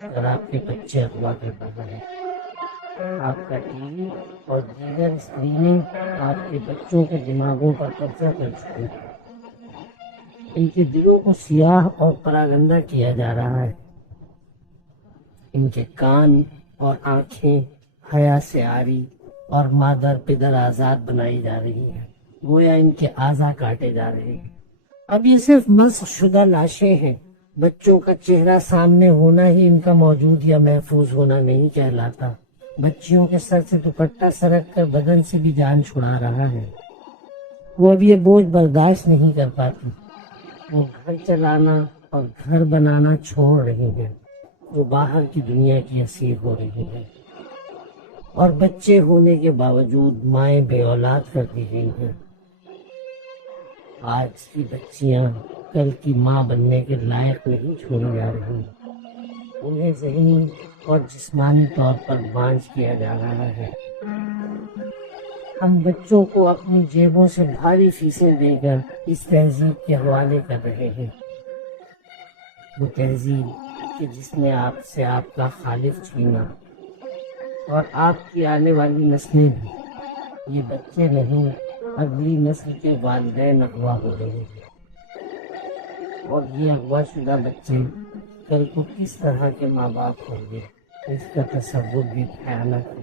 اگر آپ کے بچے اغوا کر رہے ہیں، آپ کا ٹی وی اور دیگر اسکرینیں آپ کے بچوں کے دماغوں پر قبضہ کر چکے ہیں۔ ان کے دلوں کو سیاہ اور پراگندہ کیا جا رہا ہے۔ ان کے کان اور آنکھیں حیا سے عاری اور مادر پدر آزاد بنائی جا رہی ہیں، گویا ان کے اعضاء کاٹے جا رہے ہیں۔ اب یہ صرف مسخ شدہ لاشیں ہیں۔ بچوں کا چہرہ سامنے ہونا ہی ان کا موجود یا محفوظ ہونا نہیں کہلاتا۔ بچیوں کے سر سے دوپٹہ سرک کر بدن سے بھی جان چھڑا رہا ہے۔ وہ اب یہ بوجھ برداشت نہیں کر پاتی۔ وہ گھر چلانا اور گھر بنانا چھوڑ رہی ہیں۔ وہ باہر کی دنیا کی اسیر ہو رہی ہیں، اور بچے ہونے کے باوجود مائیں بے اولاد کر دی گئی ہیں۔ آج کی بچیاں کل کی ماں بننے کے لائق نہیں چھوڑی جا رہی، انہیں ذہنی اور جسمانی طور پر بانجھ کیا جا رہا ہے۔ ہم بچوں کو اپنی جیبوں سے بھاری فیسیں دے کر اس تہذیب کے حوالے کر رہے ہیں، وہ تہذیب کہ جس نے آپ سے آپ کا خالق چھینا، اور آپ کی آنے والی نسلیں بھی۔ یہ بچے نہیں، اگلی نسل کے والدین اغوا ہو رہے ہیں، اور یہ اغوا شدہ بچے کل کو کس طرح کے ماں باپ ہوں گے، اس کا تصور بھی بھیانک ہے۔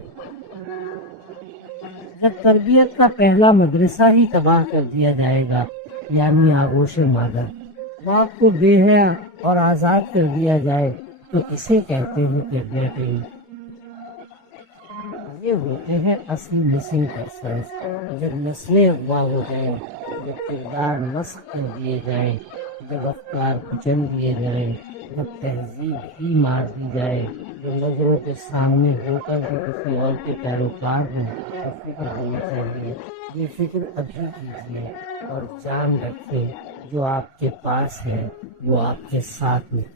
جب تربیت کا پہلا مدرسہ ہی تباہ کر دیا جائے گا، یعنی آغوش مادر، باپ کو بے حیا اور آزاد کر دیا جائے، تو اسے کہتے ہیں تربیت۔ یہ ہوتے ہیں اصلی مسنگ پرسنس۔ جب نسلیں اغوا ہو جائیں، جب کردار مسخ کر دیے جائیں، جب افکار کچل دیے جائیں، جب تہذیب ہی مار دی جائے، جو نظروں کے سامنے ہو کر بھی کسی اور کے پیروکار ہیں، تو فکر ہونی چاہیے۔ یہ فکر ابھی کیجیے اور جان رکھیں جو آپ کے پاس ہے وہ آپ کے ساتھ نہیں۔